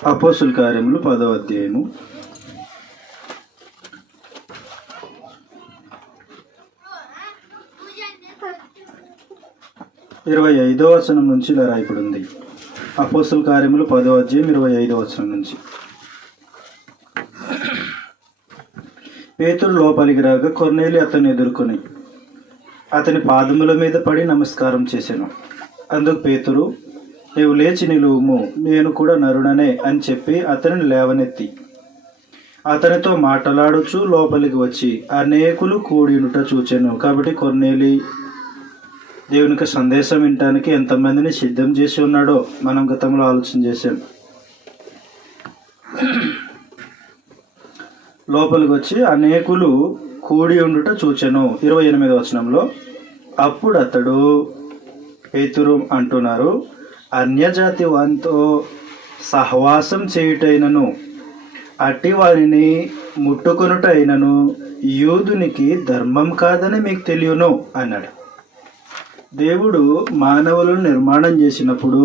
అపోస్తుల కార్యములు 10వ అధ్యాయము 25వ వచనం నుంచి ఇలా రాయబడి ఉంది. అపోస్తుల కార్యములు 10వ అధ్యాయం 25వ వచనం నుంచి. పేతురు లోపలికి రాగా కొర్నేలి అతన్ని ఎదుర్కొని అతని పాదముల మీద పడి నమస్కారం చేశాను. అందుకు పేతురు, నీవు లేచి నిలువుము, నేను కూడా నరుడనే అని చెప్పి అతనిని లేవనెత్తి అతనితో మాట్లాడుచు లోపలికి వచ్చి అనేకులు కూడినుట చూచెను. కాబట్టి కొర్నేలి దేవునికి సందేశం వినటానికి ఎంతమందిని సిద్ధం చేసి ఉన్నాడో మనం గతంలో ఆలోచన చేశాం. లోపలికి వచ్చి అనేకులు కూడి ఉండుట చూచెను. 28వ వచనంలో, అప్పుడు అతడు పేతురు అంటున్నారు, అన్యజాతి వారితో సహవాసం చేయుటైనను అట్టి వారిని ముట్టుకొనుటైనను యూదునికి ధర్మం కాదని మీకు తెలియను అన్నాడు. దేవుడు మానవులను నిర్మాణం చేసినప్పుడు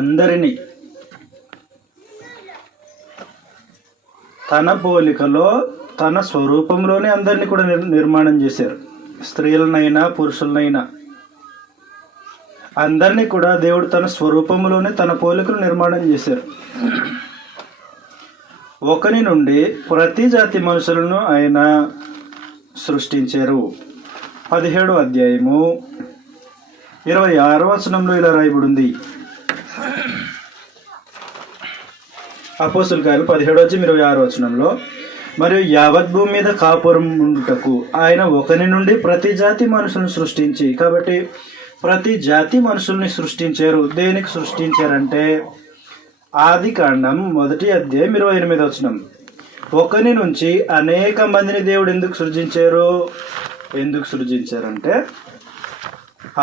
అందరినీ తన పోలికలో తన స్వరూపంలోనే అందరినీ కూడా నిర్మాణం చేశారు. స్త్రీలనైనా పురుషులనైనా అందరినీ కూడా దేవుడు తన స్వరూపంలోనే తన పోలికలు నిర్మాణం చేశారు. ఒకని నుండి ప్రతి జాతి మనుషులను ఆయన సృష్టించారు. 17వ అధ్యాయము 26వ వచనంలో ఇలా రాయబడి ఉంది. అపోస్తుల కార్యం 17వ అధ్యాయం 26వ వచనంలో, మరియు యావత్ భూమి మీద కాపురం ఉండుటకు ఆయన ఒకని నుండి ప్రతి జాతి మనుషులను సృష్టించి, కాబట్టి ప్రతి జాతి మనుషుల్ని సృష్టించారు. దేనికి సృష్టించారంటే ఆది కాండం 1వ అధ్యాయం 28వ వచనం, ఒకని నుంచి అనేక మందిని దేవుడు ఎందుకు సృజించారంటే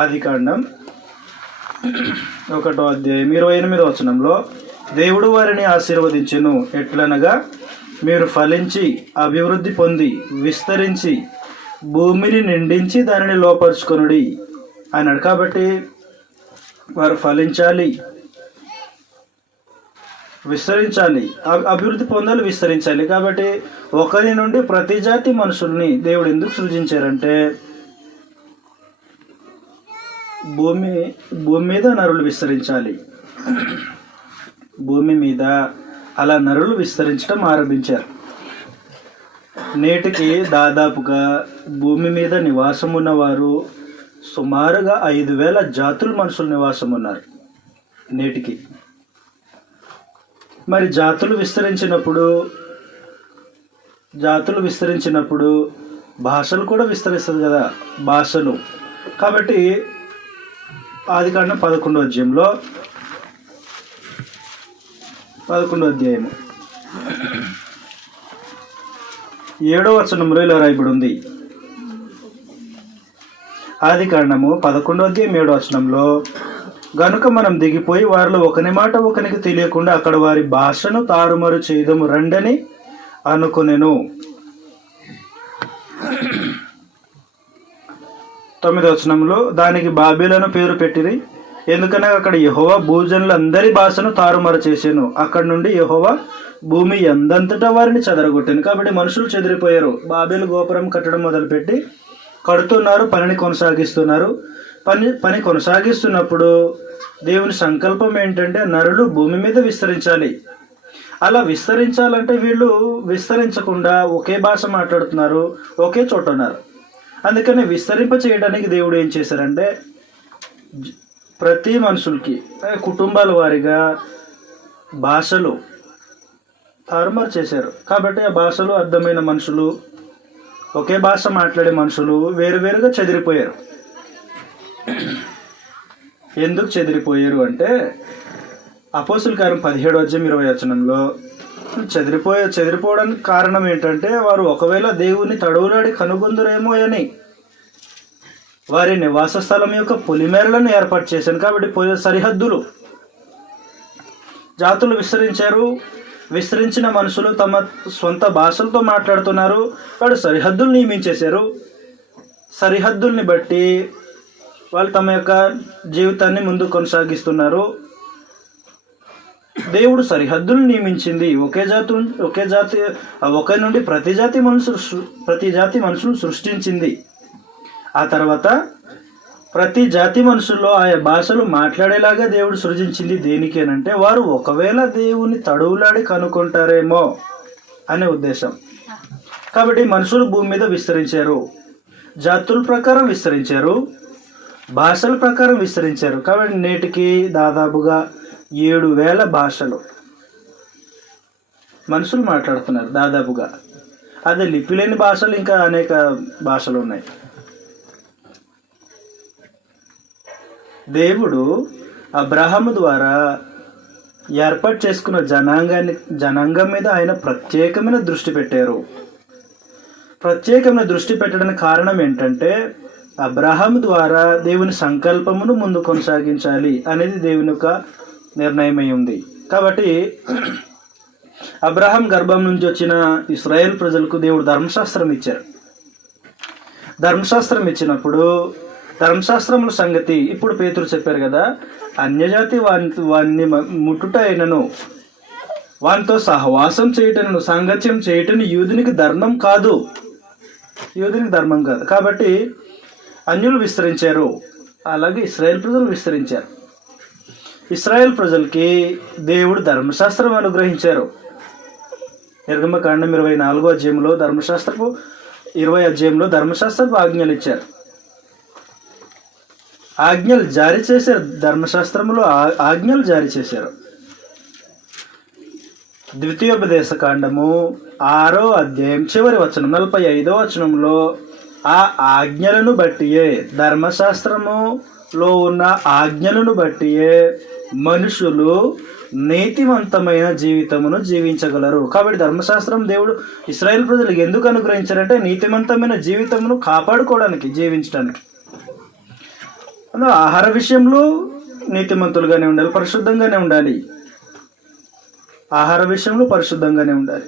ఆది కాండం 1వ అధ్యాయం 28వ వచనంలో, దేవుడు వారిని ఆశీర్వదించెను ఎట్లనగా, మీరు ఫలించి అభివృద్ధి పొంది విస్తరించి భూమిని నిండించి దానిని లోపరుచుకొనుడి అన్నాడు. కాబట్టి వారు ఫలించాలి, విస్తరించాలి, అభివృద్ధి పొందాలి, విస్తరించాలి. కాబట్టి ఒకరి నుండి ప్రతి జాతి మనుషుల్ని దేవుడు ఎందుకు సృజించారంటే భూమి మీద నరులు విస్తరించాలి. భూమి మీద అలా నరులు విస్తరించడం ఆరంభించారు. నేటికి దాదాపుగా భూమి మీద నివాసం ఉన్నవారు సుమారుగా 5,000 జాతుల మనుషులు నివాసం ఉన్నారు నేటికి. మరి జాతులు విస్తరించినప్పుడు భాషలు కూడా విస్తరిస్తుంది కదా, భాషలు. కాబట్టి ఆదికాండం 11వ అధ్యాయంలో 11వ అధ్యాయము 7వ వచనంలో ఇలా రాయబడి ఉంది. ఆది కాండము 11వ అధ్యాయం 7వ వచనంలో, గనుక మనం దిగిపోయి వారిలో ఒకని మాట ఒకనికి తెలియకుండా అక్కడ వారి భాషను తారుమారు చేయదము రండని అనుకునేను. 9వ వచనంలో, దానికి బాబేలను పేరు పెట్టిరి, ఎందుకనగా అక్కడ యెహోవా భూజనులందరి భాషను తారుమారు చేసాను. అక్కడ నుండి యెహోవా భూమి ఎందంతటా వారిని చెదరగొట్టాను. కాబట్టి మనుషులు చెదిరిపోయారు. బాబేలు గోపురం కట్టడం మొదలుపెట్టి కడుతున్నారు, పనిని కొనసాగిస్తున్నారు. పని కొనసాగిస్తున్నప్పుడు దేవుని సంకల్పం ఏంటంటే నరులు భూమి మీద విస్తరించాలి. అలా విస్తరించాలంటే వీళ్ళు విస్తరించకుండా ఒకే భాష మాట్లాడుతున్నారు, ఒకే చోట ఉన్నారు. అందుకని విస్తరింప చేయడానికి దేవుడు ఏం చేశారంటే ప్రతి మనుషులకి కుటుంబాల వారిగా భాషలు తారుమారు చేశారు. కాబట్టి ఆ భాషలు అర్థమైన మనుషులు, ఒకే భాష మాట్లాడే మనుషులు వేరువేరుగా చెదిరిపోయారు. ఎందుకు చెదిరిపోయారు అంటే అపోస్తుల కార్యం 17వ అధ్యాయం 20వ వచనంలో చెదిరిపోవడానికి కారణం ఏంటంటే వారు ఒకవేళ దేవుని తడవులాడి కనుగొందురేమో అని వారి నివాస స్థలం యొక్క పొలిమేరలను ఏర్పాటు చేశాను. కాబట్టి సరిహద్దులు, జాతులు విస్తరించారు. విస్తరించిన మనుషులు తమ సొంత భాషలతో మాట్లాడుతున్నారు. వాడు సరిహద్దులు నియమించేశారు. సరిహద్దుల్ని బట్టి వాళ్ళు తమ యొక్క జీవితాన్ని ముందు కొనసాగిస్తున్నారు. దేవుడు సరిహద్దులు నియమించింది. ఒకే జాతి ఒకే నుండి ప్రతి జాతి మనుషులు సృష్టించింది. ఆ తర్వాత ప్రతి జాతి మనుషుల్లో ఆయా భాషలు మాట్లాడేలాగా దేవుడు సృజించింది. దేనికేనంటే వారు ఒకవేళ దేవుని తడువులాడి కనుక్కుంటారేమో అనే ఉద్దేశం. కాబట్టి మనుషులు భూమి మీద విస్తరించారు, జాతుల ప్రకారం విస్తరించారు, భాషల ప్రకారం విస్తరించారు. కాబట్టి నేటికి దాదాపుగా 7,000 భాషలు మనుషులు మాట్లాడుతున్నారు దాదాపుగా. అదే లిపి లేని భాషలు ఇంకా అనేక భాషలు ఉన్నాయి. దేవుడు అబ్రహాము ద్వారా ఏర్పాటు చేసుకున్న జనాంగం మీద ఆయన ప్రత్యేకమైన దృష్టి పెట్టారు. ప్రత్యేకమైన దృష్టి పెట్టడానికి కారణం ఏంటంటే అబ్రహాము ద్వారా దేవుని సంకల్పమును ముందు కొనసాగించాలి అనేది దేవుని యొక్క నిర్ణయమై ఉంది. కాబట్టి అబ్రహాం గర్భం నుంచి వచ్చిన ఇశ్రాయేల్ ప్రజలకు దేవుడు ధర్మశాస్త్రం ఇచ్చారు. ధర్మశాస్త్రం ఇచ్చినప్పుడు ధర్మశాస్త్రముల సంగతి ఇప్పుడు పేతురు చెప్పారు కదా, అన్యజాతి వారిని ముట్టుట అయినను వానితో సహవాసం చేయటను సాంగత్యం చేయటను యూదునికి ధర్మం కాదు. కాబట్టి అన్యులు విస్తరించారు, అలాగే ఇశ్రాయేల్ ప్రజలు విస్తరించారు. ఇశ్రాయేల్ ప్రజలకి దేవుడు ధర్మశాస్త్రం అనుగ్రహించారు. నిర్గమకాండం 24వ అధ్యాయంలో 20 అధ్యాయంలో ధర్మశాస్త్రపు ఆజ్ఞలు ఇచ్చారు. ఆజ్ఞలు జారీ చేశారు. ధర్మశాస్త్రంలో ఆజ్ఞలు జారీ చేశారు. ద్వితీయోపదేశ కాండము 6వ అధ్యాయం చివరి వచనం 45వ వచనంలో ఆ ఆజ్ఞలను బట్టియే, ధర్మశాస్త్రములో ఉన్న ఆజ్ఞలను బట్టియే మనుషులు నీతివంతమైన జీవితమును జీవించగలరు. కాబట్టి ధర్మశాస్త్రం దేవుడు ఇశ్రాయేల్ ప్రజలకు ఎందుకు అనుగ్రహించారంటే నీతివంతమైన జీవితమును కాపాడుకోవడానికి, జీవించడానికి. ఆహార విషయంలో నీతిమంతులుగానే ఉండాలి, పరిశుద్ధంగానే ఉండాలి. ఆహార విషయంలో పరిశుద్ధంగానే ఉండాలి,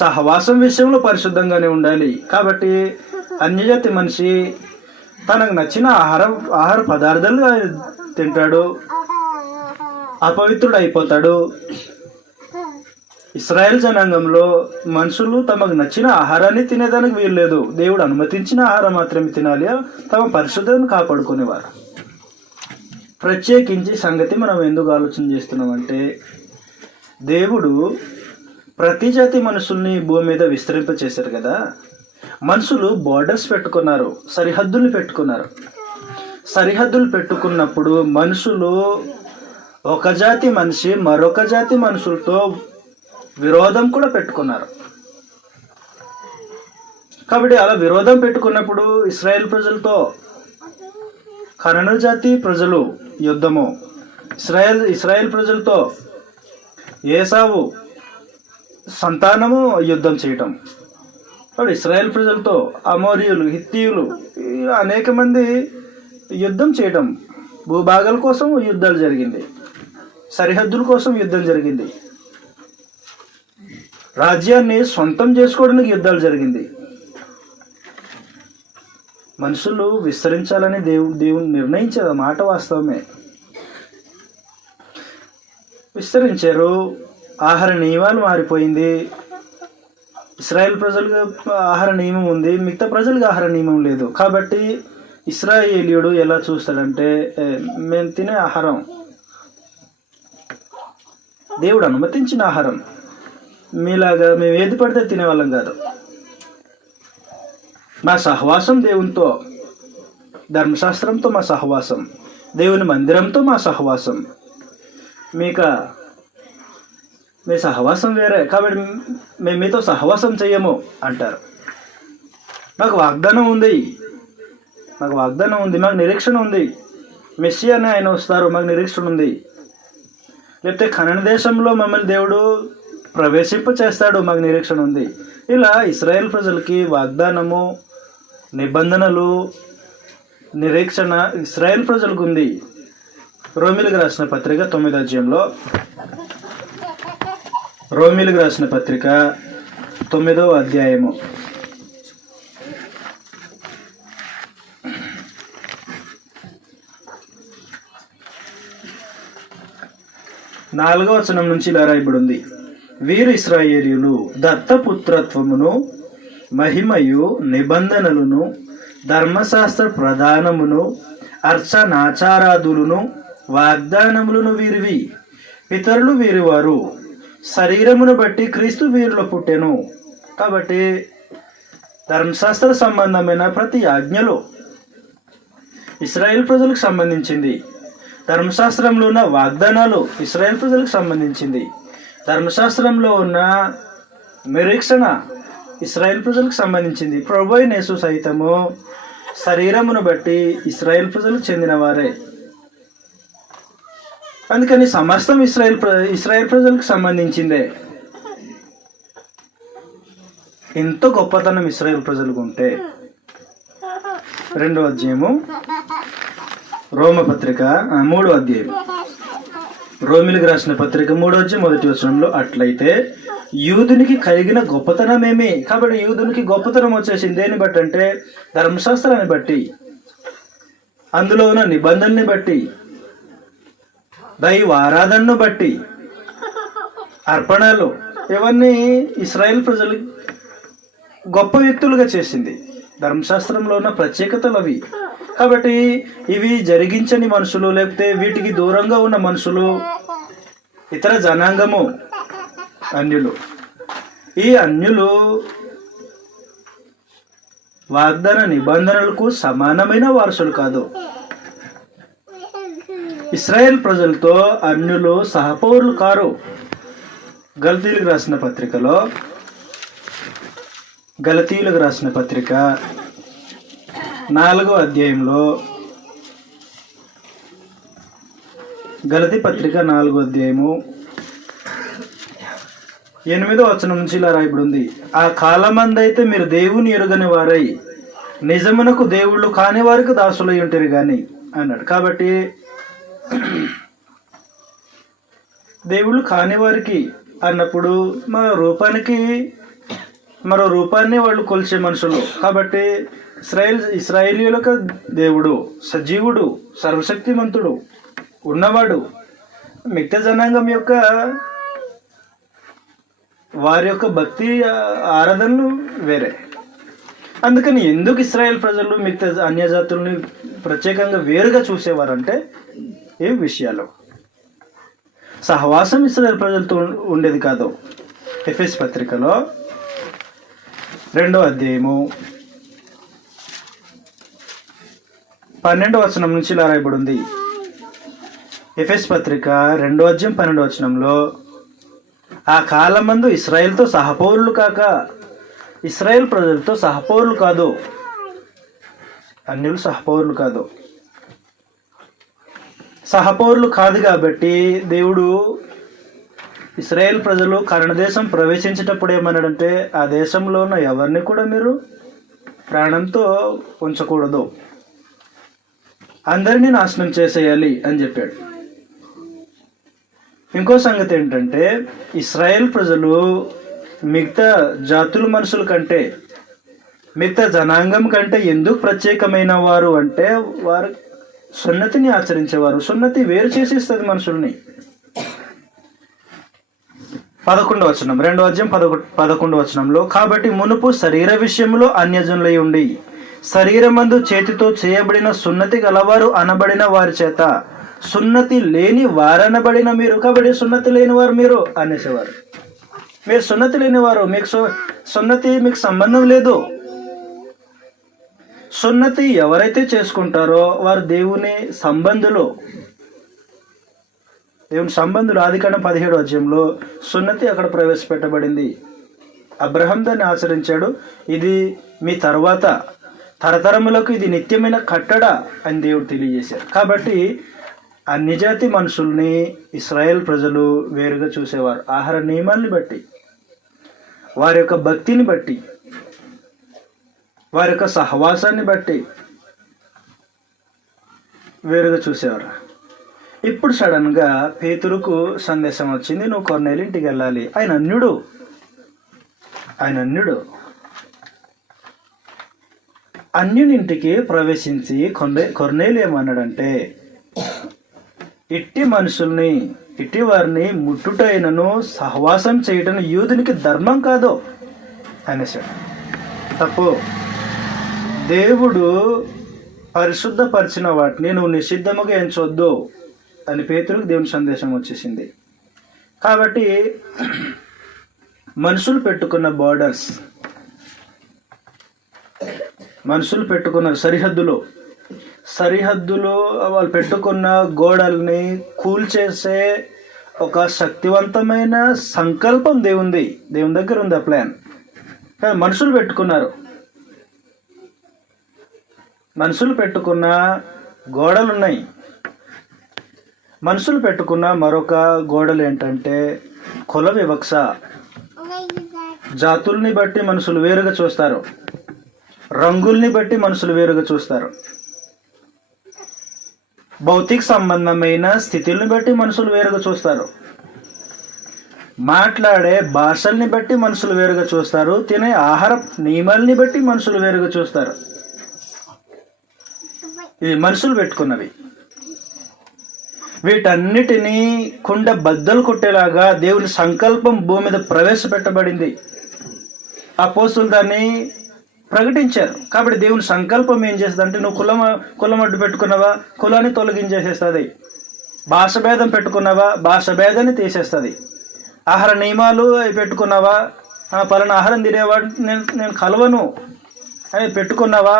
సహవాసం విషయంలో పరిశుద్ధంగానే ఉండాలి. కాబట్టి అన్యజాతి మనిషి తనకు నచ్చిన ఆహార పదార్థాలు తింటాడు, అపవిత్రుడు అయిపోతాడు. ఇశ్రాయేల్ జనాంగంలో మనుషులు తమకు నచ్చిన ఆహారాన్ని తినేదానికి వీల్లేదు. దేవుడు అనుమతించిన ఆహారం మాత్రమే తినాలి, తమ పరిశుద్ధతను కాపాడుకునేవారు. ప్రత్యేకించి సంగతి మనం ఎందుకు ఆలోచన చేస్తున్నామంటే దేవుడు ప్రతి జాతి మనుషుల్ని భూమి మీద విస్తరింపచేశారు కదా. మనుషులు బార్డర్స్ పెట్టుకున్నారు, సరిహద్దులు పెట్టుకున్నారు. సరిహద్దులు పెట్టుకున్నప్పుడు మనుషులు ఒక జాతి మనిషి మరొక జాతి మనుషులతో విరోధం కూడా పెట్టుకున్నారు. కాబట్టి అలా విరోధం పెట్టుకున్నప్పుడు ఇశ్రాయేల్ ప్రజలతో కనాను జాతి ప్రజలు యుద్ధము, ఇశ్రాయేల్ ప్రజలతో ఏసావు సంతానము యుద్ధం చేయటం. కాబట్టి ఇశ్రాయేల్ ప్రజలతో అమోరీయులు, హిత్తీయులు అనేక మంది యుద్ధం చేయటం. భూభాగాల కోసం యుద్ధాలు జరిగింది, సరిహద్దుల కోసం యుద్ధం జరిగింది, రాజ్యాన్ని సొంతం చేసుకోవడానికి యుద్ధాలు జరిగింది. మనుషులు విస్తరించాలని దేవుడు నిర్ణయించారు. మాట వాస్తవమే. విస్తరించారు. ఆహార నియమాలు మారిపోయింది. ఇశ్రాయేల్ ప్రజలకు ఆహార నియమం ఉంది, మిగతా ప్రజలకు ఆహార నియమం లేదు. కాబట్టి ఇశ్రాయేలీయుడు ఎలా చూస్తాడంటే మేము తినే ఆహారం దేవుడు అనుమతించిన ఆహారం, మీలాగా మేము ఏది పడితే తినేవాళ్ళం కాదు. మా సహవాసం దేవునితో, ధర్మశాస్త్రంతో మా సహవాసం, దేవుని మందిరంతో మా సహవాసం. మీ సహవాసం వేరే, కాబట్టి మేము మీతో సహవాసం చెయ్యము అంటారు. మాకు వాగ్దానం ఉంది, మాకు నిరీక్షణ ఉంది. మెస్సియా అని ఆయన వస్తారు, మాకు నిరీక్షణ ఉంది. లేకపోతే కనాను దేశంలో మమ్మల్ని దేవుడు ప్రవేశింప చేస్తాడు, మాకు నిరీక్షణ ఉంది. ఇలా ఇశ్రాయేల్ ప్రజలకి వాగ్దానము, నిబంధనలు, నిరీక్షణ ఇశ్రాయేల్ ప్రజలకు ఉంది. రోమీలకు రాసిన పత్రిక 9వ అధ్యాయంలో, రోమీలకు రాసిన పత్రిక 9వ అధ్యాయము 9వ 4వ వచనం నుంచి ఇలా రాయబడి ఉంది. వీరు ఇశ్రాయేలీయులు దత్తపుత్రత్వమును, మహిమయు, నిబంధనలను, ధర్మశాస్త్ర ప్రధానమును, అర్చనాచారాదులను, వాగ్దానములను వీరివి. పితరులు వీరివారు, శరీరమును బట్టి క్రీస్తు వీరిలో పుట్టెను. కాబట్టి ధర్మశాస్త్ర సంబంధమైన ప్రతి ఆజ్ఞలో ఇశ్రాయేల్ ప్రజలకు సంబంధించింది. ధర్మశాస్త్రంలో ఉన్న వాగ్దానాలు ఇశ్రాయేల్ ప్రజలకు సంబంధించింది. ధర్మశాస్త్రంలో ఉన్న నిరీక్షణ ఇశ్రాయేల్ ప్రజలకు సంబంధించింది. ప్రభువైన యేసు సైతము శరీరమును బట్టి ఇశ్రాయేల్ ప్రజలకు చెందినవారే. అందుకని సమస్తం ఇశ్రాయేల్ ప్రజలకు సంబంధించిందే. ఎంతో గొప్పతనం ఇశ్రాయేల్ ప్రజలకు ఉంటే 2వ అధ్యాయము రోమపత్రిక 3వ అధ్యాయం రోమిలకు రాసిన పత్రిక 3వ అధ్యాయం 1వ వచనంలో, అట్లయితే యూదునికి కలిగిన గొప్పతనమేమి? కాబట్టి యూదునికి గొప్పతనం వచ్చేసింది దేన్ని బట్టి అంటే ధర్మశాస్త్రాన్ని బట్టి, అందులో ఉన్న నిబంధనని బట్టి, దైవ ఆరాధనను బట్టి, అర్పణలు, ఇవన్నీ ఇశ్రాయేల్ ప్రజలు గొప్ప వ్యక్తులుగా చేసింది. ధర్మశాస్త్రంలో ఉన్న ప్రత్యేకతలు అవి. కాబట్టి ఇవి జరిగించని మనుషులు, లేకపోతే వీటికి దూరంగా ఉన్న మనుషులు, ఇతర జనాంగము, అన్యులు. ఈ అన్యులు వాగ్దాన నిబంధనలకు సమానమైన వారసులు కాదు. ఇశ్రాయేల్ ప్రజలతో అన్యులు సహపౌరులు కారు. గలతీయులకు రాసిన పత్రిక 4వ అధ్యాయంలో, గలతీ పత్రిక 4వ అధ్యాయము 8వ వచనం నుంచి ఇలా రాయబడి ఉంది. ఆ కాలమందైతే మీరు దేవుని ఎరుగని వారై నిజమునకు దేవుళ్ళు కాని వారికి దాసులై ఉంటారు గాని అన్నాడు. కాబట్టి దేవుళ్ళు కాని వారికి అన్నప్పుడు మరో రూపాన్ని వాళ్ళు కొలిచే మనుషులు. కాబట్టి ఇశ్రాయేలీయులకు దేవుడు సజీవుడు, సర్వశక్తిమంతుడు, ఉన్నవాడు. మిగతా జనాంగం యొక్క వారి యొక్క భక్తి ఆరాధనలు వేరే. అందుకని ఎందుకు ఇశ్రాయేల్ ప్రజలు మిగతా అన్యజాతుల్ని ప్రత్యేకంగా వేరుగా చూసేవారంటే ఈ విషయాలు. సహవాసం ఇశ్రాయేల్ ప్రజలతో ఉండేది కాదు. ఎఫెసు పత్రికలో 2వ అధ్యాయము 12వ వచనం నుంచి ఇలా రాయబడి ఉంది. ఎఫెసు పత్రిక 2వ అధ్యాయం 12వ వచనంలో, ఆ కాలమందు ఇశ్రాయేల్తో సహపౌరులు కాక, ఇశ్రాయేల్ ప్రజలతో సహపౌరులు కాదు, అన్యులు సహపౌరులు కాదు. సహపౌరులు కాదు కాబట్టి దేవుడు ఇశ్రాయేల్ ప్రజలు కనాను దేశం ప్రవేశించేటప్పుడు ఏమన్నాడంటే, ఆ దేశంలో ఉన్న ఎవరిని కూడా మీరు ప్రాణంతో ఉంచకూడదు, అందరినీ నాశనం చేసేయాలి అని చెప్పాడు. ఇంకో సంగతి ఏంటంటే, ఇశ్రాయేల్ ప్రజలు మిగతా జాతుల మనుషుల కంటే, మిగతా జనాంగం కంటే ఎందుకు ప్రత్యేకమైన వారు అంటే, వారు సున్నతిని ఆచరించేవారు. సున్నతి వేరు చేసేస్తుంది మనుషుల్ని. 11వ వచనం 2వ అధ్యాయం 11వ వచనంలో, కాబట్టి మునుపు శరీర విషయంలో అన్యజనులై ఉండి శరీరమందు చేతితో చేయబడిన సున్నతి గలవారు అనబడిన వారి చేత సున్నతి లేని వారనబడిన మీరు. కాబట్టి సున్నతి లేని వారు మీరు అనేసేవారు. మీరు సున్నతి లేనివారు, మీకు సున్నతి మీకు సంబంధం లేదు. సున్నతి ఎవరైతే చేసుకుంటారో వారు దేవుని సంబంధులు. ఆదికాండం 17వ అధ్యాయంలో సున్నతి అక్కడ ప్రవేశపెట్టబడింది. అబ్రహాం దాన్ని ఆచరించాడు. ఇది మీ తర్వాత తరతరములకు ఇది నిత్యమైన కట్టడ అని దేవుడు తెలియజేశారు. కాబట్టి అన్ని జాతి మనుషుల్ని ఇశ్రాయేల్ ప్రజలు వేరుగా చూసేవారు. ఆహార నియమాల్ని బట్టి, వారి యొక్క భక్తిని బట్టి, వారి యొక్క సహవాసాన్ని బట్టి వేరుగా చూసేవారు. ఇప్పుడు సడన్గా పేతురుకు సందేశం వచ్చింది, నువ్వు కొర్నేలు ఇంటికి వెళ్ళాలి. ఆయన అన్యుడు. అన్యునింటికి ప్రవేశించి కొర్నేలు ఏమన్నాడంటే, ఇట్టి వారిని ముట్టుటైనను సహవాసం చేయటం యూదునికి ధర్మం కాదు అనేసాడు. తప్పు. దేవుడు పరిశుద్ధపరిచిన వాటిని నువ్వు నిషిద్ధముగా ఎంచొద్దు అని పేతురుకు దేవుని సందేశం వచ్చేసింది. కాబట్టి మనుషులు పెట్టుకున్న బార్డర్స్, మనుషులు పెట్టుకున్న సరిహద్దులు వాళ్ళు పెట్టుకున్న గోడల్ని కూల్చేసే ఒక శక్తివంతమైన సంకల్పం దేవుని దగ్గర ఉంది. ఆ ప్లాన్ కానీ మనుషులు పెట్టుకున్న గోడలున్నాయి. మనుషులు పెట్టుకున్న మరొక గోడలు ఏంటంటే కుల వివక్ష. జాతుల్ని బట్టి మనుషులు వేరుగా చూస్తారు, రంగుల్ని బట్టి మనుషులు వేరుగా చూస్తారు, భౌతిక సంబంధమైన స్థితుల్ని బట్టి మనుషులు వేరుగా చూస్తారు, మాట్లాడే భాషల్ని బట్టి మనుషులు వేరుగా చూస్తారు, తినే ఆహార నియమాల్ని బట్టి మనుషులు వేరుగా చూస్తారు. ఇవి మనుషులు పెట్టుకున్నవి. వీటన్నిటినీ కుండ బద్దలు కొట్టేలాగా దేవుని సంకల్పం భూమి మీద ప్రవేశపెట్టబడింది. అపోస్తులు దాన్ని ప్రకటించారు. కాబట్టి దేవుని సంకల్పం ఏం చేస్తుంది అంటే, నువ్వు కులం అడ్డు పెట్టుకున్నావా, కులాన్ని తొలగించేసేస్తుంది. భాష భేదం పెట్టుకున్నావా, భాష భేదాన్ని తీసేస్తుంది. ఆహార నియమాలు అవి పెట్టుకున్నావా, పలానా ఆహారం తినేవాడు నేను కలవను అవి పెట్టుకున్నావా,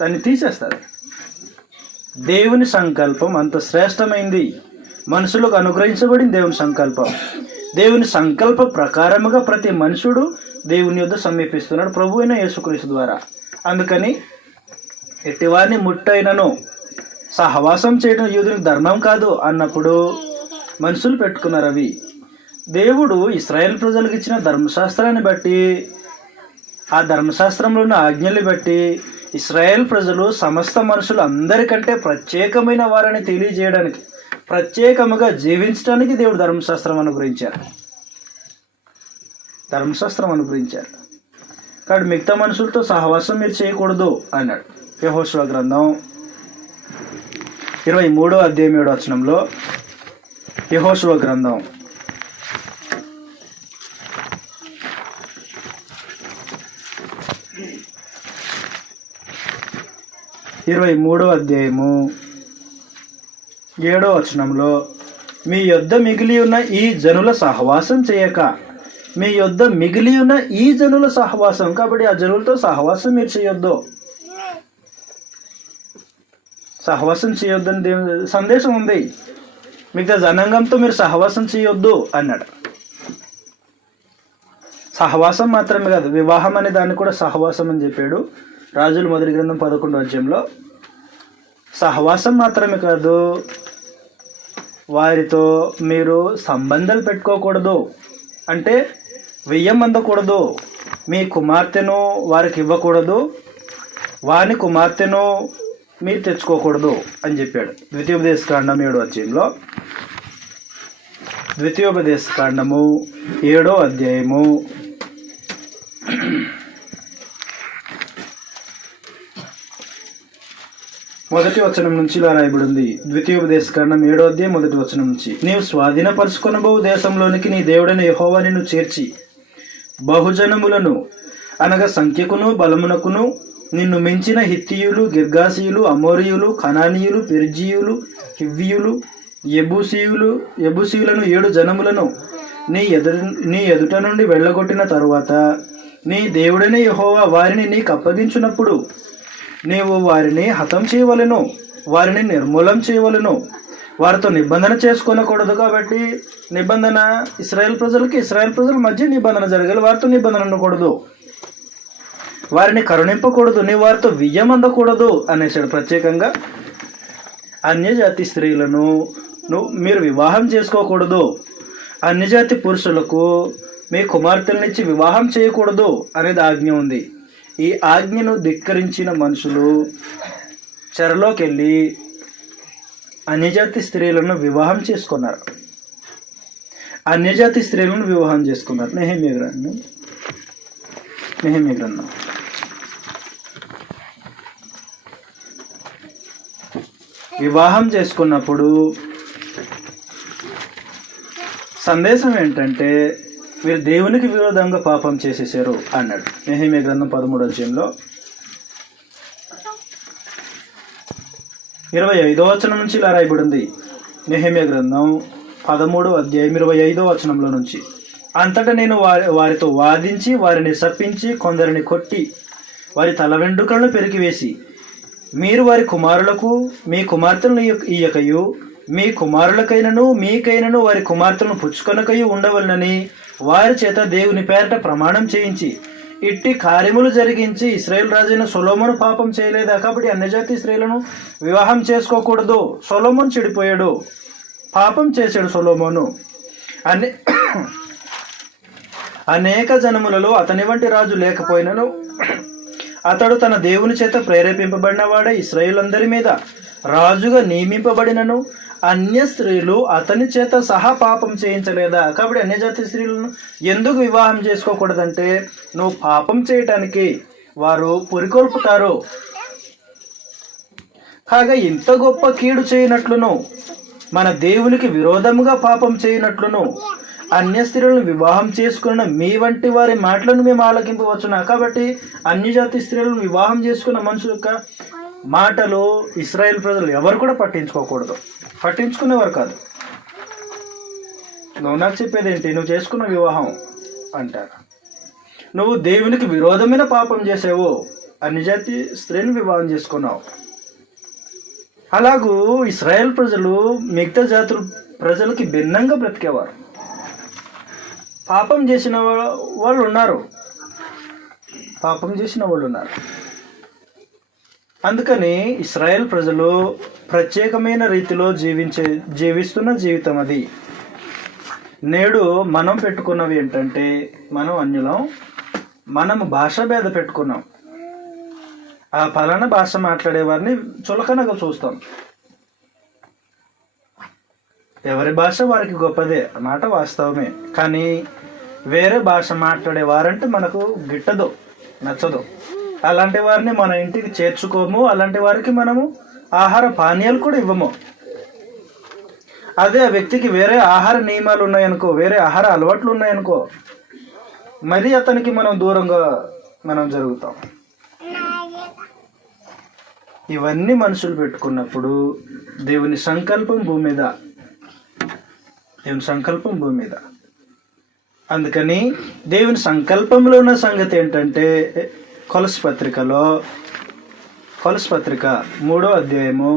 దాన్ని తీసేస్తుంది. దేవుని సంకల్పం అంత శ్రేష్టమైంది. మనుషులకు అనుగ్రహించబడింది దేవుని సంకల్పం. దేవుని సంకల్ప ప్రకారముగా ప్రతి మనుషుడు దేవుని యొద్ద సమీపిస్తున్నాడు ప్రభు అయిన యేసుక్రీస్తు ద్వారా. అందుకని ఎట్టివారిని ముట్టైనను సహవాసం చేయడం యూదునికి ధర్మం కాదు అన్నప్పుడు మనుషులు పెట్టుకున్నారు. అవి దేవుడు ఇశ్రాయేల్ ప్రజలకు ఇచ్చిన ధర్మశాస్త్రాన్ని బట్టి, ఆ ధర్మశాస్త్రంలో ఉన్న ఆజ్ఞల్ని బట్టి ఇశ్రాయేల్ ప్రజలు సమస్త మనుషులు అందరికంటే ప్రత్యేకమైన వారని తెలియజేయడానికి, ప్రత్యేకముగా జీవించడానికి దేవుడు ధర్మశాస్త్రం అనుగ్రహించారు. కాబట్టి మిగతా మనుషులతో సహవాసం మీరు చేయకూడదు అన్నాడు. యెహోషువ గ్రంథం 23వ అధ్యాయం 7వ వచనంలో, యెహోషువ గ్రంథం 23వ అధ్యాయము 7వ వచనంలో, మీ యొద్ద మిగిలి ఉన్న ఈ జనుల సహవాసం చేయక, మీ యొద్ద మిగిలి ఉన్న ఈ జనుల సహవాసం. కాబట్టి ఆ జనులతో సహవాసం మీరు చేయొద్దు, సహవాసం చేయొద్దని దేవుని సందేశం ఉంది. మిగతా జనాంగంతో మీరు సహవాసం చేయొద్దు అన్నాడు. సహవాసం మాత్రమే కాదు, వివాహం అనే దాన్ని కూడా సహవాసం అని చెప్పాడు. రాజుల మొదటి గ్రంథం 11వ అధ్యాయంలో సహవాసం మాత్రమే కాదు, వారితో మీరు సంబంధాలు పెట్టుకోకూడదు. అంటే వెయ్యం అందకూడదు, మీ కుమార్తెను వారికి ఇవ్వకూడదు, వారి కుమార్తెను మీరు తెచ్చుకోకూడదు అని చెప్పాడు. ద్వితీయోపదేశకాండం 7వ అధ్యాయంలో, ద్వితీయోపదేశకాండము 7వ అధ్యాయము 1వ వచనం నుంచి ఇలా రాయబడింది. ద్వితీయోపదేశకాండం 7వ అధ్యాయం 1వ వచనం నుంచి, నీవు స్వాధీనపరుచుకొనబోవు దేశంలోనికి నీ దేవుడైన యెహోవా నిన్ను చేర్చి బహుజనములను అనగా సంఖ్యకును బలమునకును నిన్ను మించిన హిత్తీయులు, గిర్గాసీయులు, అమోరీయులు, కనానీయులు, పెరిజీయులు, హివ్వీయులు, యెబూసీయులను 7 జనములను నీ ఎదుట నుండి వెళ్ళగొట్టిన తరువాత నీ దేవుడైన యెహోవా వారిని నీకు అప్పగించినప్పుడు నీవు వారిని హతం చేయవలెను, వారిని నిర్మూలం చేయవలెను, వారితో నిబంధన చేసుకోనకూడదు. కాబట్టి నిబంధన ఇశ్రాయేల్ ప్రజల మధ్య నిబంధన జరగాలి, వారితో నిబంధన ఉండకూడదు, వారిని కరుణింపకూడదు, నీ వారితో వియ్యం అందకూడదు అనేసాడు. ప్రత్యేకంగా అన్యజాతి స్త్రీలను మీరు వివాహం చేసుకోకూడదు, అన్యజాతి పురుషులకు మీ కుమార్తెలనిచ్చి వివాహం చేయకూడదు అనేది ఆజ్ఞ ఉంది. ఈ ఆజ్ఞను ధిక్కరించిన మనుషులు చెరలోకి వెళ్ళి అన్యజాతి స్త్రీలను వివాహం చేసుకున్నారు. నెహెమ్యా గ్రంథం వివాహం చేసుకున్నప్పుడు సందేశం ఏంటంటే వీరు దేవునికి విరోధంగా పాపం చేసేసారు అన్నాడు. నెహెమ్యా గ్రంథం 13వ అధ్యాయంలో 25వ వచనం నుంచి ఇలా రాయబడింది. నెహెమ్యా గ్రంథం 13వ అధ్యాయం 25వ వచనంలో నుంచి, అంతటా నేను వారితో వాదించి వారిని శపించి కొందరిని కొట్టి వారి తల వెంట్రుకలను పెరికివేసి, మీరు వారి కుమారులకు మీ కుమార్తెలను ఇయ్యకయు మీ కుమారులకైనను మీకైనను వారి కుమార్తెలను పుచ్చుకొనకయు ఉండవలనని వారి చేత దేవుని పేరట ప్రమాణం చేయించి ఇట్టి కార్యములు జరిగించి ఇశ్రాయేల్ రాజైన సొలొమోను పాపం చేయలేదా? కాబట్టి అన్యజాతి స్త్రీలను వివాహం చేసుకోకూడదు. సొలొమోను చెడిపోయాడు, పాపం చేశాడు సొలొమోను. అనేక జనములలో అతని వంటి రాజు లేకపోయినను అతడు తన దేవుని చేత ప్రేరేపింపబడిన వాడే ఇశ్రాయేలందరి మీద రాజుగా నియమింపబడినను అన్య స్త్రీలు అతని చేత సహా పాపం చేయించలేదా? కాబట్టి అన్యజాతి స్త్రీలను ఎందుకు వివాహం చేసుకోకూడదంటే నువ్వు పాపం చేయటానికి వారు పురికొల్పుతారు. కాగా ఇంత గొప్ప కీడు చేయనట్లును మన దేవునికి విరోధముగా పాపం చేయనట్లును అన్య స్త్రీలను వివాహం చేసుకున్న మీ వంటి వారి మాటలను మేము ఆలకింపవచ్చునా? కాబట్టి అన్యజాతి స్త్రీలను వివాహం చేసుకున్న మనుషుల యొక్క మాటలు ఇశ్రాయేల్ ప్రజలు ఎవరు కూడా పట్టించుకోకూడదు, పట్టించుకునేవారు కాదు. నువ్వు నాకు చెప్పేది ఏంటి? నువ్వు చేసుకున్న వివాహం అంటారు. నువ్వు దేవునికి విరోధమైన పాపం చేసావు, అన్యజాతి స్త్రీని వివాహం చేసుకున్నావు. అలాగూ ఇశ్రాయేల్ ప్రజలు మిగతా జాతుల ప్రజలకి భిన్నంగా బ్రతికేవారు. పాపం చేసిన వాళ్ళు ఉన్నారు, అందుకని ఇశ్రాయేల్ ప్రజలు ప్రత్యేకమైన రీతిలో జీవిస్తున్న జీవితం అది. నేడు మనం పెట్టుకున్నవి ఏంటంటే మనం అన్యులం, మనం భాష భేద పెట్టుకున్నాం. ఆ పలానా భాష మాట్లాడే వారిని చులకనగా చూస్తాం. ఎవరి భాష వారికి గొప్పదే, మాట వాస్తవమే. కానీ వేరే భాష మాట్లాడే వారంటే మనకు గిట్టదు, నచ్చదు. అలాంటి వారిని మన ఇంటికి చేర్చుకోము, అలాంటి వారికి మనము ఆహార పానీయాలు కూడా ఇవ్వము. అదే ఆ వ్యక్తికి వేరే ఆహార నియమాలు ఉన్నాయనుకో, వేరే ఆహార అలవాట్లు ఉన్నాయనుకో, మరి అతనికి మనం దూరంగా జరుగుతాం. ఇవన్నీ మనుషులు పెట్టుకున్నప్పుడు దేవుని సంకల్పం భూమి మీద. అందుకని దేవుని సంకల్పంలో ఉన్న సంగతి ఏంటంటే కొలస్సీ పత్రిక 3వ అధ్యాయము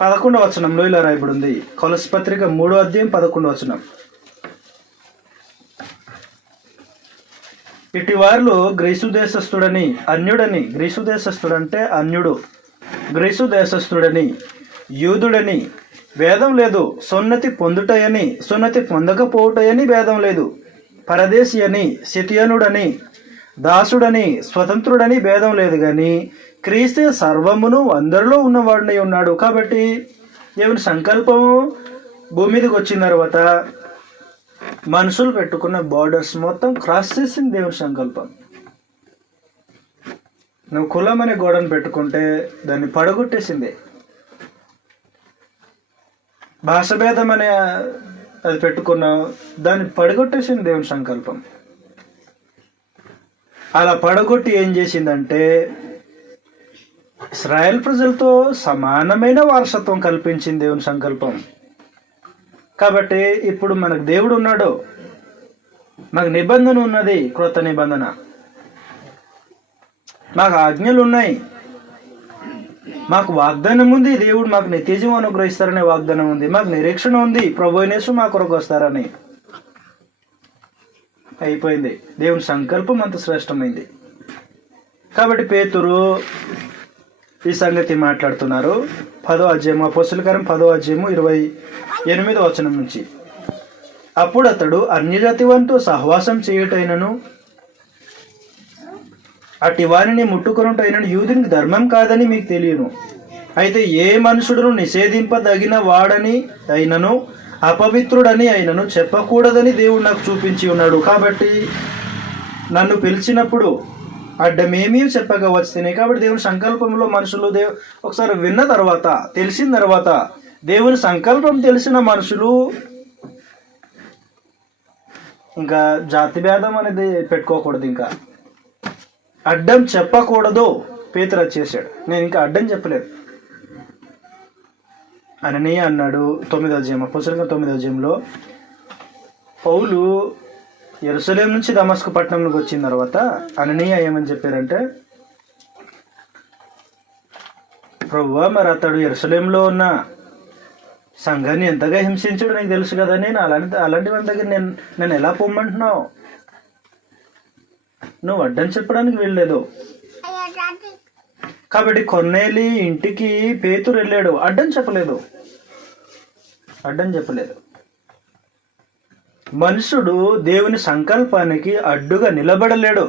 11వ వచనంలో ఇలా రాయబడింది. కొలస్సీ పత్రిక 3వ అధ్యాయం 11వ వచనం, ఇటు వారిలో గ్రీసు దేశస్థుడని అన్యుడని, గ్రీసు దేశస్థుడంటే అన్యుడు, గ్రీసు దేశస్థుడని యూదుడని భేదం లేదు, సున్నతి పొందుటయని సున్నతి పొందకపోవుటయని భేదం లేదు, పరదేశి అని శితియనుడని దాసుడని స్వతంత్రుడని భేదం లేదు, కానీ క్రీస్తు సర్వమును అందరిలో ఉన్నవాడిని ఉన్నాడు. కాబట్టి దేవుని సంకల్పము భూమి మీదకి వచ్చిన తర్వాత మనుషులు పెట్టుకున్న బార్డర్స్ మొత్తం క్రాస్ చేసింది దేవుని సంకల్పం. నువ్వు కులం అనే గోడను పెట్టుకుంటే దాన్ని పడగొట్టేసింది. భాష భేదం అనే అది పెట్టుకున్నావు, దాన్ని పడగొట్టేసింది దేవుని సంకల్పం. అలా పడగొట్టి ఏం చేసిందంటే ఇశ్రాయేల్ ప్రజలతో సమానమైన వారసత్వం కల్పించింది దేవుని సంకల్పం. కాబట్టి ఇప్పుడు మనకు దేవుడు ఉన్నాడు, మాకు నిబంధన ఉన్నది, క్రొత్త నిబంధన, మాకు ఆజ్ఞలు ఉన్నాయి, మాకు వాగ్దానం ఉంది, దేవుడు మాకు నిత్యజీవం అనుగ్రహిస్తారనే వాగ్దానం ఉంది, మాకు నిరీక్షణ ఉంది, ప్రభువైన యేసు మా కొరకు వస్తారని. అయిపోయింది, దేవుని సంకల్పం అంత శ్రేష్టమైంది. కాబట్టి పేతురు ఈ సంగతి మాట్లాడుతున్నారు. 10వ అధ్యాయం అపోస్తలుల కార్యం 10వ అధ్యాయము 28వ వచనం నుంచి, అప్పుడు అతడు అన్యజాతి వానితో సహవాసం చేయుటైనను అట్టి వారిని ముట్టుకొనుటైనను యూదునికి ధర్మం కాదని మీకు తెలియను. అయితే ఏ మనుషుడును నిషేధింపదగిన వాడని అయినను అపవిత్రుడని అయినను చెప్పకూడదని దేవుడు నాకు చూపించి ఉన్నాడు. కాబట్టి నన్ను పిలిచినప్పుడు అడ్డమేమీ చెప్పగా వచ్చినాయి. కాబట్టి దేవుని సంకల్పంలో మనుషులు ఒకసారి విన్న తర్వాత, తెలిసిన తర్వాత, దేవుని సంకల్పం తెలిసిన మనుషులు ఇంకా జాతి భేదం అనేది పెట్టుకోకూడదు, ఇంకా అడ్డం చెప్పకూడదు. పేతురు అది చేశాడు. నేను ఇంకా అడ్డం చెప్పలేదు. అననీయ అన్నాడు 9వ అధ్యాయం, అపోస్తలుల 9వ అధ్యాయంలో పౌలు యెరూషలేము నుంచి దమస్కు పట్టణంలోకి వచ్చిన తర్వాత అననీయ ఏమని చెప్పారంటే, ప్రభువా, మరి అతడు యెరూషలేములో ఉన్న సంఘాన్ని ఎంతగా హింసించాడు నీకు తెలుసు కదా, నేను అలాంటి వాళ్ళ దగ్గర నేను ఎలా పొమ్మంటున్నావు? నువ్వు అడ్డం చెప్పడానికి వెళ్ళలేదు. కాబట్టి కొర్నేలి ఇంటికి పేతురు వెళ్ళాడు, అడ్డం చెప్పలేదు. మనుషుడు దేవుని సంకల్పానికి అడ్డుగా నిలబడలేడు.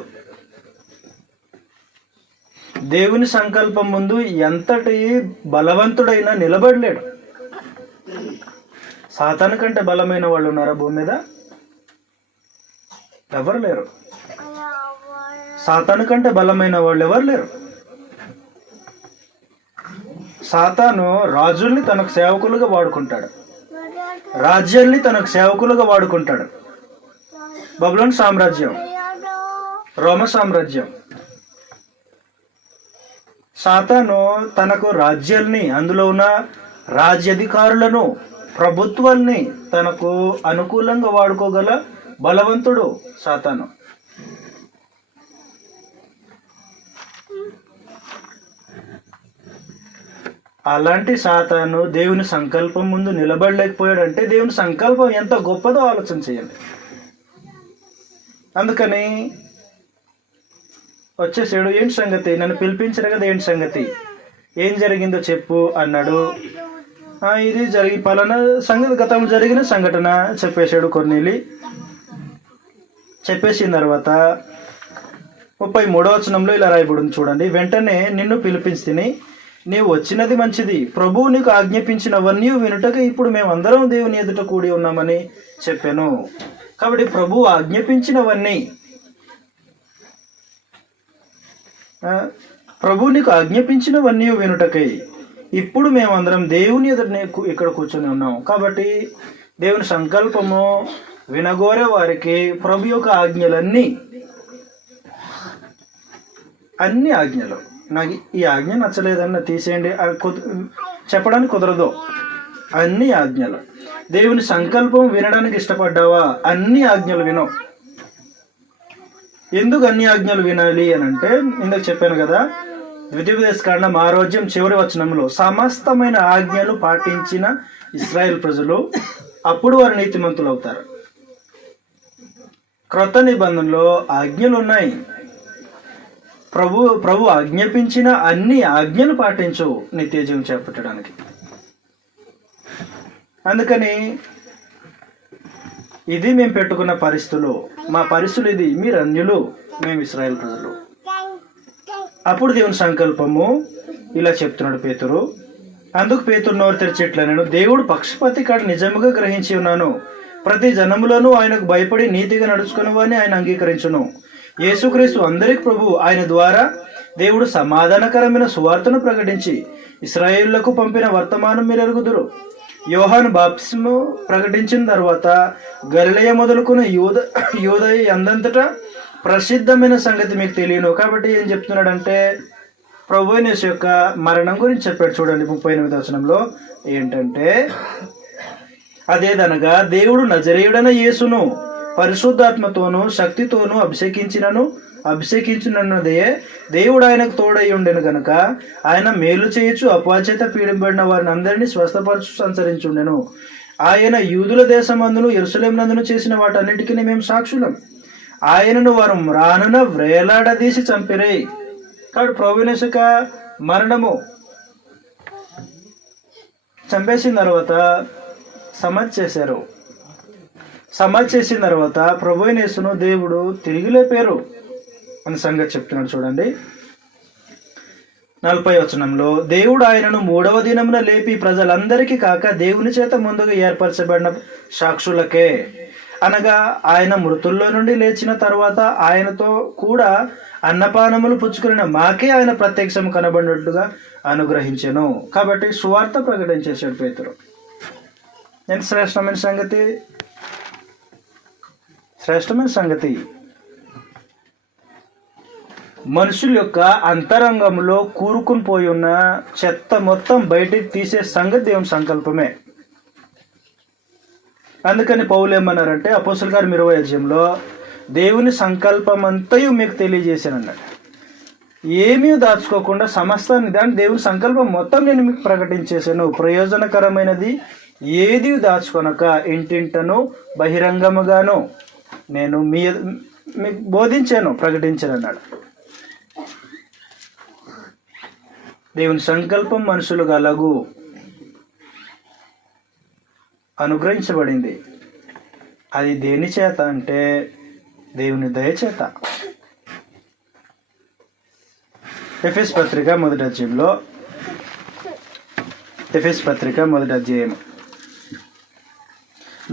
దేవుని సంకల్పం ముందు ఎంతటి బలవంతుడైనా నిలబడలేడు. సాతాను కంటే బలమైన వాళ్ళు ఉన్నారా భూమి మీద? ఎవరు లేరు. సాతాను కంటే బలమైన వాళ్ళు ఎవరు లేరు. సాతాను రాజుల్ని తనకు సేవకులుగా వాడుకుంటాడు, రాజ్యాల్ని తనకు సేవకులుగా వాడుకుంటాడు. బబులోను సామ్రాజ్యం, రోమ సామ్రాజ్యం. సాతాను తనకు రాజ్యాల్ని, అందులో ఉన్న రాజ్యాధికారులను, ప్రభుత్వాల్ని తనకు అనుకూలంగా వాడుకోగల బలవంతుడు సాతాను. అలాంటి సాతాను దేవుని సంకల్పం ముందు నిలబడలేకపోయాడంటే దేవుని సంకల్పం ఎంత గొప్పదో ఆలోచన చేయండి. అందుకని వచ్చేసాడు. ఏంటి సంగతి? నన్ను పిలిపించరు కదా, ఏంటి సంగతి, ఏం జరిగిందో చెప్పు అన్నాడు. ఇది పలానా సంగతి, గతంలో జరిగిన సంఘటన చెప్పేశాడు కొర్నేలి. చెప్పేసిన తర్వాత 33వ వచనంలో ఇలా రాయబడింది చూడండి. వెంటనే నిన్ను పిలిపించితిని, నీవు వచ్చినది మంచిది. ప్రభువు నీకు ఆజ్ఞాపించినవన్నీ వినుటకు ఇప్పుడు మేమందరం దేవుని ఎదుట కూడి ఉన్నామని చెప్పాను. కాబట్టి ప్రభువు ఆజ్ఞాపించినవన్నీ, ప్రభువు నీకు ఆజ్ఞాపించినవన్నీ వినుటకై ఇప్పుడు మేమందరం దేవుని ఎదుట ఇక్కడ కూర్చొని ఉన్నాం. కాబట్టి దేవుని సంకల్పము వినగోరే వారికి ప్రభు యొక్క ఆజ్ఞలన్నీ, అన్ని ఆజ్ఞలు, నాకు ఈ ఆజ్ఞ నచ్చలేదన్న తీసేయండి చెప్పడానికి కుదరదు. అన్ని ఆజ్ఞలు. దేవుని సంకల్పం వినడానికి ఇష్టపడ్డావా? అన్ని ఆజ్ఞలు విను. ఎందుకు అన్ని ఆజ్ఞలు వినాలి అని అంటే, ఇందాక చెప్పాను కదా, ద్వితీయోపదేశకాండం 6వ అధ్యాయం చివరి వచనంలో సమస్తమైన ఆజ్ఞలు పాటించిన ఇశ్రాయేల్ ప్రజలు అప్పుడు వారు నీతిమంతులు అవుతారు. క్రొత్త నిబంధనలో ఆజ్ఞలు ఉన్నాయి. ప్రభు ఆజ్ఞాపించిన అన్ని ఆజ్ఞలు పాటించు నిత్య జీవం చేపట్టడానికి. అందుకని ఇది మేము పెట్టుకున్న పరిస్థితులు, మా పరిస్థితులు ఇది. మీరు అన్యులు, మేము ఇశ్రాయేల్ ప్రజలు. అప్పుడు దేవుని సంకల్పము ఇలా చెప్తున్నాడు పేతురు. అందుకు పేతురు నోరు తెరిచేట్లా, నేను దేవుడు పక్షపాతి కాడు నిజముగా గ్రహించి ఉన్నాను. ప్రతి జనములను ఆయనకు భయపడి నీతిగా నడుచుకున్న వారిని ఆయన అంగీకరించును. యేసుక్రీస్తు అందరికి ప్రభు. ఆయన ద్వారా దేవుడు సమాధానకరమైన సువార్తను ప్రకటించి ఇశ్రాయేలులకు పంపిన వర్తమానం మీరు ఎరుగుదురు. యోహాను బాప్తిస్ము ప్రకటించిన తర్వాత గలిలయ మొదలుకుని యూదయ అందంతటా ప్రసిద్ధమైన సంగతి మీకు తెలియను. కాబట్టి ఏం చెప్తున్నాడంటే, ప్రభు యేసు యొక్క మరణం గురించి చెప్పాడు చూడండి 38వ వచనంలో. ఏంటంటే, అదేదనగా దేవుడు నజరేయుడైన యేసును పరిశుద్ధాత్మతోనూ శక్తితోనూ అభిషేకించున్నదే దేవుడు ఆయనకు తోడై ఉండెను గనుక ఆయన మేలు చేయొచ్చు, అపవాచేత పీడింపబడిన వారిని అందరినీ స్వస్థపరచు సంచరించుండెను. ఆయన యూదుల దేశమందును యెరూషలేమునందును చేసిన వాటన్నిటికీ మేము సాక్షులం. ఆయనను వారు రానున వ్రేలాడదీసి చంపిరే. కాబట్టి ప్రభువు యొక్క మరణము చంపేసిన తర్వాత సమాధి చేశారు. సమాధి చేసిన తర్వాత ప్రభువు యేసును దేవుడు తిరిగి లేపారు అని సంగతి చెప్తున్నాడు చూడండి 40వ వచనంలో. దేవుడు ఆయనను 3వ దినమున లేపి ప్రజలందరికీ కాక దేవుని చేత ముందుగా ఏర్పరచబడిన సాక్షులకే, అనగా ఆయన మృతుల్లో నుండి లేచిన తర్వాత ఆయనతో కూడా అన్నపానములు పుచ్చుకున్న మాకే ఆయన ప్రత్యక్షం కనబడినట్టుగా అనుగ్రహించెను. కాబట్టి సువార్త ప్రకటించేశాడు పేతురు. ఎంత శ్రేష్టమైన సంగతి! శ్రేష్టమైన సంగతి. మనుషుల యొక్క అంతరంగంలో కూరుకుని పోయి ఉన్న చెత్త మొత్తం బయటికి తీసే సంగతి దేవుని సంకల్పమే. అందుకని పౌలు ఏమన్నారంటే అపోస్తలుల కార్యం 20వ అధ్యాయంలో దేవుని సంకల్పం అంతయు మీకు తెలియజేశానన్నాడు. ఏమీ దాచుకోకుండా సమస్తాన్ని, దాని దేవుని సంకల్పం మొత్తం నేను మీకు ప్రకటించేశాను. ప్రయోజనకరమైనది ఏది దాచుకొనక ఇంటింటను బహిరంగముగాను నేను మీకు బోధించాను, ప్రకటించాను అన్నాడు. దేవుని సంకల్పం మనుషులు గలగు అనుగ్రహించబడింది. అది దేని చేత అంటే దేవుని దయచేత. ఎఫెస్ పత్రిక మొదటి అధ్యాయంలో, ఎఫెస్ పత్రిక మొదటి అధ్యాయం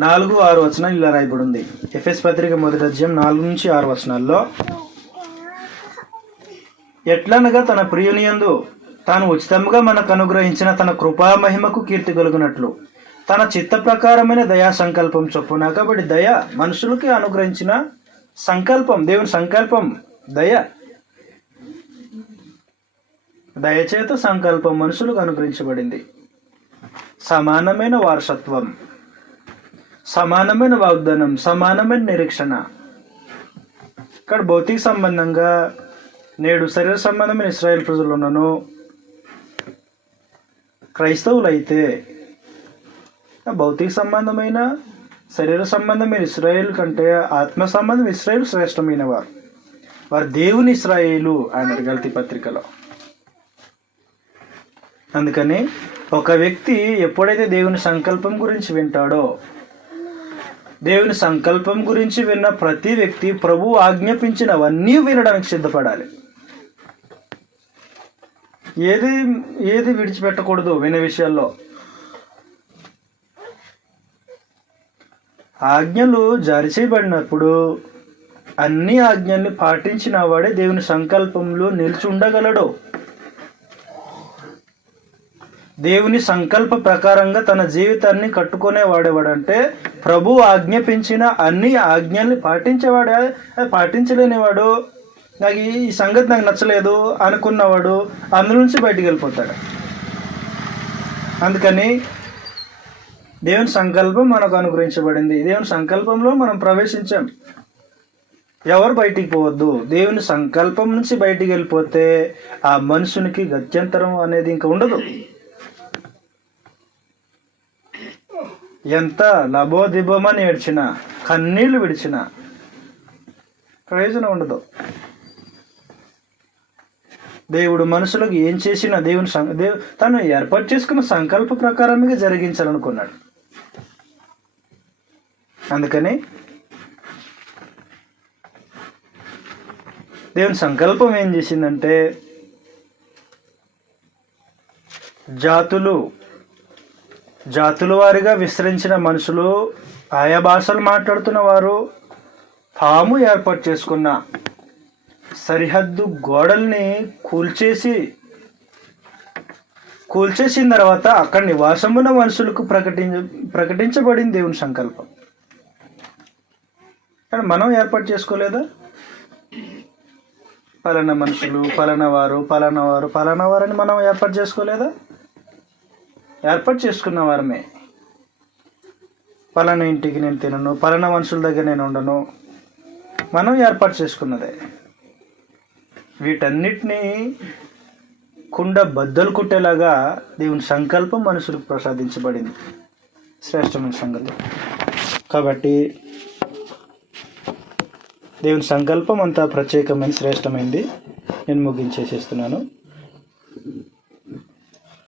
4-6 వచనాలు ఇలా రాయబడి ఉంది. ఎఫెస్ పత్రిక మొదటి అధ్యాయం 4-6 వచనాల్లో, ఎట్లనగా తన ప్రియునియందు తాను ఉచితంగా మనకు అనుగ్రహించిన తన కృపా మహిమకు కీర్తి కలుగునట్లు తన చిత్త ప్రకారమైన దయా సంకల్పం చొప్పున. కాబట్టి దయ మనుషులకి అనుగ్రహించిన సంకల్పం, దేవుని సంకల్పం దయ. దయచేత సంకల్పం మనుషులకు అనుగ్రహించబడింది. సమానమైన వారసత్వం, సమానమైన వాగ్దానం, సమానమైన నిరీక్షణ. ఇక్కడ భౌతిక సంబంధంగా నేడు శరీర సంబంధమైన ఇశ్రాయేల్ ప్రజలున్నను క్రైస్తవులైతే భౌతిక సంబంధమైన శరీర సంబంధమైన ఇశ్రాయేల్ కంటే ఆత్మ సంబంధం ఇశ్రాయేల్ శ్రేష్టమైన వారు. వారు దేవుని ఇశ్రాయేలు అన్నారు గలతీ పత్రికలో. అందుకని ఒక వ్యక్తి ఎప్పుడైతే దేవుని సంకల్పం గురించి వింటాడో, దేవుని సంకల్పం గురించి విన్న ప్రతి వ్యక్తి ప్రభువు ఆజ్ఞాపించినవన్నీ వినడానికి సిద్ధపడాలి. ఏది విడిచిపెట్టకూడదు వినే విషయాల్లో. ఆజ్ఞలు జారీ చేయబడినప్పుడు అన్ని ఆజ్ఞల్ని పాటించిన వాడే దేవుని సంకల్పంలో నిలిచి ఉండగలడు. దేవుని సంకల్ప ప్రకారంగా తన జీవితాన్ని కట్టుకునే వాడేవాడంటే ప్రభు ఆజ్ఞాపించిన అన్ని ఆజ్ఞల్ని పాటించేవాడే. పాటించలేనివాడు, నాకు ఈ సంగతి నాకు నచ్చలేదు అనుకున్నవాడు అందులో నుంచి బయటికి వెళ్ళిపోతాడు. అందుకని దేవుని సంకల్పం మనకు అనుగ్రహించబడింది. దేవుని సంకల్పంలో మనం ప్రవేశించాం. ఎవరు బయటికి పోవద్దు. దేవుని సంకల్పం నుంచి బయటికి వెళ్ళిపోతే ఆ మనుషునికి గత్యంతరం అనేది ఇంకా ఉండదు. ఎంత లబోదిబోమని ఏడ్చినా, కన్నీళ్లు విడిచినా ప్రయోజనం ఉండదు. దేవుడు మనుషులకు ఏం చేసినా తను ఏర్పాటు చేసుకున్న సంకల్ప ప్రకారమే జరిగించాలనుకున్నాడు. అందుకని దేవుని సంకల్పం ఏం చేసిందంటే జాతుల వారిగా విస్తరించిన మనుషులు, ఆయా భాషలు మాట్లాడుతున్న వారు తాము ఏర్పాటు చేసుకున్న సరిహద్దు గోడల్ని కూల్చేసిన తర్వాత అక్కడ నివాసమున్న మనుషులకు ప్రకటించబడింది దేవుని సంకల్పం. కానీ మనం ఏర్పాటు చేసుకోలేదా? పలానా మనుషులు, పలానా వారని మనం ఏర్పాటు చేసుకోలేదా? ఏర్పాటు చేసుకున్న వారమే. పలానా ఇంటికి నేను తినను, పలానా మనుషుల దగ్గర నేను ఉండను, మనం ఏర్పాటు చేసుకున్నదే. వీటన్నిటినీ కుండ బద్దలు కుట్టేలాగా దేవుని సంకల్పం మనుషులకు ప్రసాదించబడింది. శ్రేష్టమైన సంగతి. కాబట్టి దేవుని సంకల్పం అంతా ప్రత్యేకమైన శ్రేష్టమైంది. నేను ముగించేసేస్తున్నాను.